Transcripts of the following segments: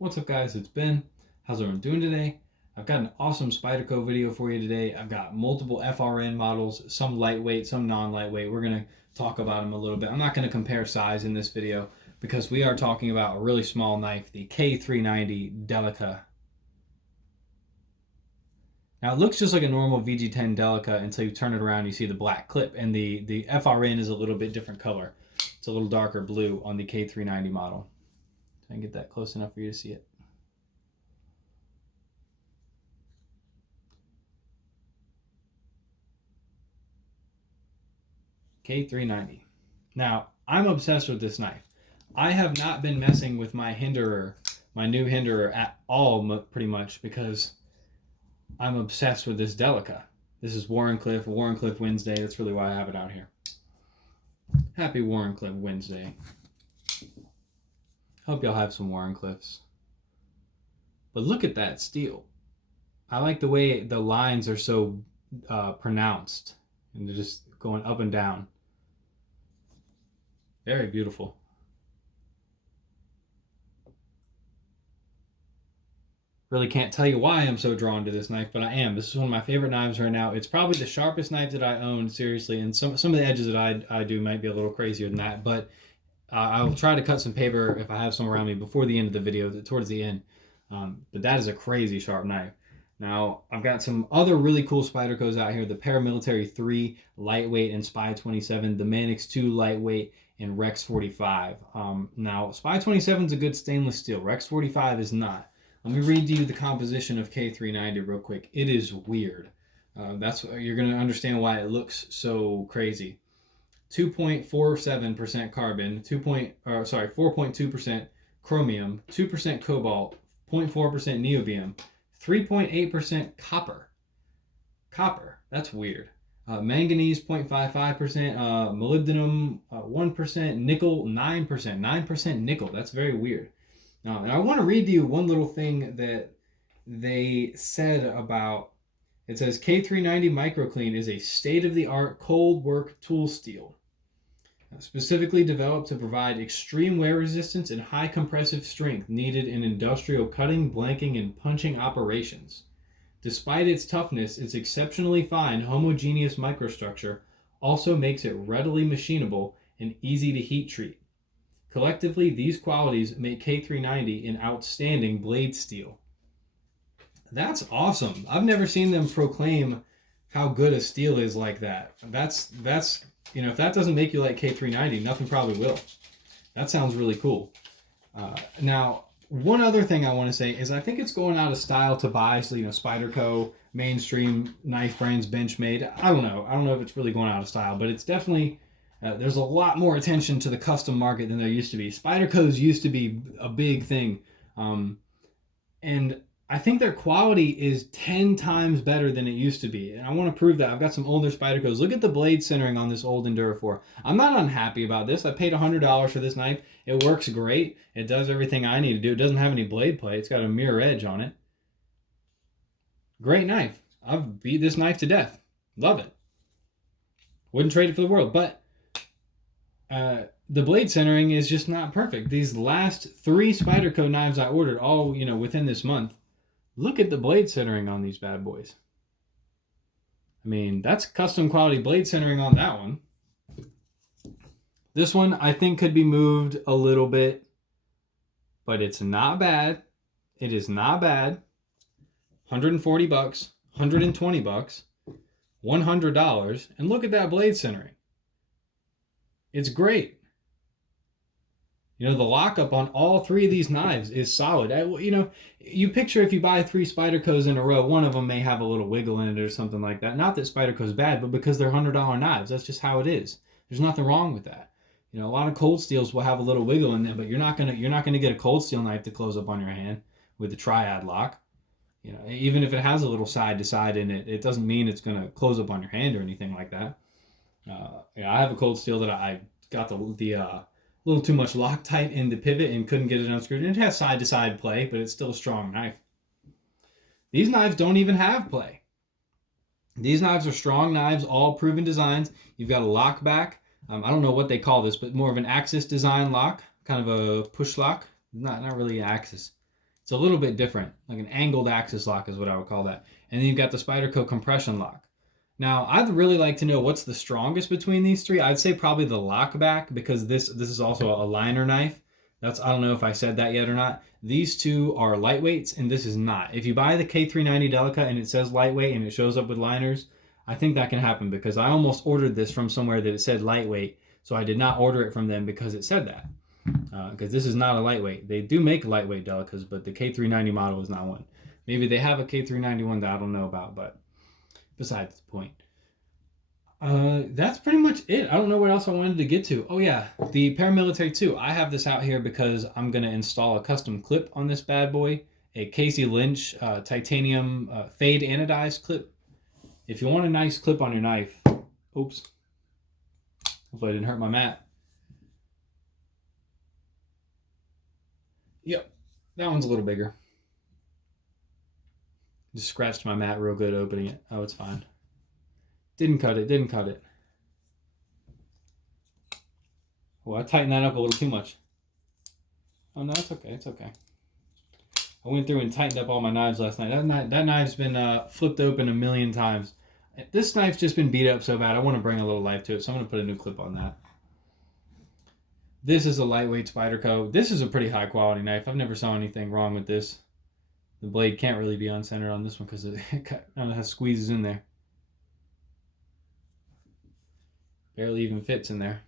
What's up, guys? It's Ben. How's everyone doing today? I've got an awesome Spyderco video for you today. I've got multiple FRN models, some lightweight, some non-lightweight. We're going to talk about them a little bit. I'm not going to compare size in this video because we are talking about a really small knife, the K390 Delica. Now it looks just like a normal VG10 Delica until you turn it around, you see the black clip, and the FRN is a little bit different color. It's a little darker blue on the K390 model. I can get that close enough for you to see it. K390. Now, I'm obsessed with this knife. I have not been messing with my Hinderer, my new Hinderer at all, pretty much, because I'm obsessed with this Delica. This is Warrenclyffe Wednesday. That's really why I have it out here. Happy Warrenclyffe Wednesday. Hope y'all have some Warrenclyffes. But look at that steel. I like the way the lines are so pronounced, and they're just going up and down. Very beautiful. Really can't tell you why I'm so drawn to this knife, but I am. This is one of my favorite knives right now. It's probably the sharpest knife that I own, seriously, and some of the edges that I do might be a little crazier than that, but I'll try to cut some paper if I have some around me before the end of the video, towards the end. But that is a crazy sharp knife. Now, I've got some other really cool Spydercos out here, the Paramilitary 3 lightweight and Spy 27, the Manix 2 lightweight, and Rex 45. Now, Spy 27 is a good stainless steel. Rex 45 is not. Let me read you the composition of K390 real quick. It is weird. You're going to understand why it looks so crazy. 2.47% carbon, 4.2% chromium, 2% cobalt, 0.4% niobium, 3.8% copper. Copper, that's weird. Manganese 0.55%, molybdenum 1%, nickel 9%, 9% nickel. That's very weird. And I want to read to you one little thing that they said about. It says K390 Microclean is a state-of-the-art cold work tool steel, specifically developed to provide extreme wear resistance and high compressive strength needed in industrial cutting, blanking, and punching operations. Despite its toughness, its exceptionally fine, homogeneous microstructure also makes it readily machinable and easy to heat treat. Collectively, these qualities make K390 an outstanding blade steel. That's awesome. I've never seen them proclaim how good a steel is like that. That's if that doesn't make you like K390, nothing probably will. That sounds really cool. Now, one other thing I want to say is I think it's going out of style to buy, Spyderco, mainstream knife brands, Benchmade. I don't know if it's really going out of style, but it's definitely, there's a lot more attention to the custom market than there used to be. Spydercos used to be a big thing. And I think their quality is 10 times better than it used to be. And I want to prove that. I've got some older Spydercos. Look at the blade centering on this old Endura 4. I'm not unhappy about this. I paid $100 for this knife. It works great. It does everything I need to do. It doesn't have any blade play. It's got a mirror edge on it. Great knife. I've beat this knife to death. Love it. Wouldn't trade it for the world. But the blade centering is just not perfect. These last 3 Spyderco knives I ordered, all within this month, look at the blade centering on these bad boys. I mean, that's custom quality blade centering on that one. This one I think could be moved a little bit, but it's not bad. It is not bad. $140, $120, $100, and look at that blade centering. It's great. The lockup on all 3 of these knives is solid. You picture if you buy 3 Spydercos in a row, one of them may have a little wiggle in it or something like that. Not that Spyderco's bad, but because they're $100 knives. That's just how it is. There's nothing wrong with that. A lot of cold steels will have a little wiggle in them, but you're not gonna get a cold steel knife to close up on your hand with the triad lock. Even if it has a little side to side in it, it doesn't mean it's gonna close up on your hand or anything like that. I have a cold steel that I got the little too much Loctite in the pivot and couldn't get it unscrewed. And it has side-to-side play, but it's still a strong knife. These knives don't even have play. These knives are strong knives, all proven designs. You've got a lock back. I don't know what they call this, but more of an axis design lock, kind of a push lock. Not really axis. It's a little bit different, like an angled axis lock is what I would call that. And then you've got the Spyderco compression lock. Now, I'd really like to know what's the strongest between these three. I'd say probably the lock back, because this is also a liner knife. I don't know if I said that yet or not. These two are lightweights, and this is not. If you buy the K390 Delica and it says lightweight and it shows up with liners, I think that can happen, because I almost ordered this from somewhere that it said lightweight, so I did not order it from them because it said that. Because this is not a lightweight. They do make lightweight Delicas, but the K390 model is not one. Maybe they have a K391 that I don't know about, but besides the point. That's pretty much it. I don't know what else I wanted to get to. Oh yeah, the Paramilitary 2. I have this out here because I'm going to install a custom clip on this bad boy. A Casey Lynch titanium fade anodized clip. If you want a nice clip on your knife, oops, hopefully I didn't hurt my mat. Yep, that one's a little bigger. Just scratched my mat real good opening it. Oh, it's fine. Didn't cut it. Well, I tightened that up a little too much. Oh, no, it's okay. I went through and tightened up all my knives last night. That knife's been flipped open a million times. This knife's just been beat up so bad, I want to bring a little life to it, so I'm going to put a new clip on that. This is a lightweight Spyderco. This is a pretty high quality knife. I've never saw anything wrong with this. The blade can't really be uncentered on this one because it has squeezes in there. Barely even fits in there.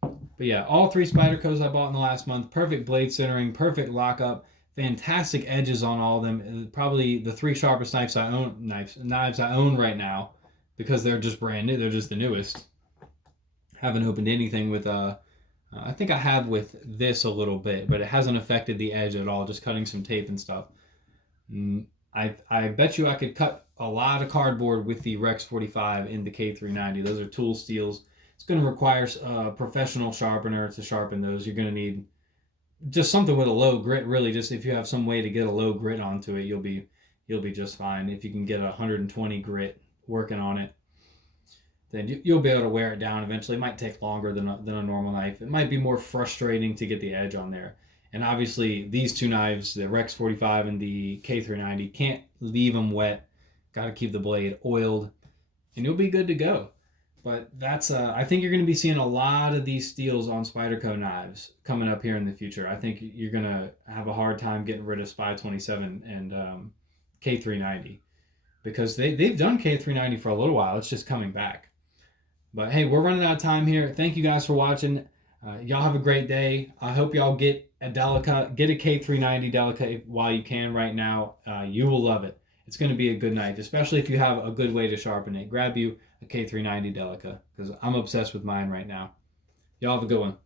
But yeah, all three Spydercos I bought in the last month. Perfect blade centering, perfect lockup, fantastic edges on all of them. Probably the three sharpest knives I own right now, because they're just brand new. They're just the newest. Haven't opened anything with I think I have with this a little bit, but it hasn't affected the edge at all. Just cutting some tape and stuff. I bet you I could cut a lot of cardboard with the Rex 45 in the K390. Those are tool steels. It's going to require a professional sharpener to sharpen those. You're going to need just something with a low grit. Really, just if you have some way to get a low grit onto it, you'll be just fine. If you can get a 120 grit working on it, then you'll be able to wear it down eventually. It might take longer than a normal knife. It might be more frustrating to get the edge on there. And obviously, these two knives, the Rex 45 and the K390, can't leave them wet. Got to keep the blade oiled, and you'll be good to go. But that's I think you're going to be seeing a lot of these steels on Spyderco knives coming up here in the future. I think you're going to have a hard time getting rid of Spy 27 and K390, because they've done K390 for a little while. It's just coming back. But hey, we're running out of time here. Thank you guys for watching. Y'all have a great day. I hope y'all get a Delica, get a K390 Delica while you can right now. You will love it. It's going to be a good knife, especially if you have a good way to sharpen it. Grab you a K390 Delica, because I'm obsessed with mine right now. Y'all have a good one.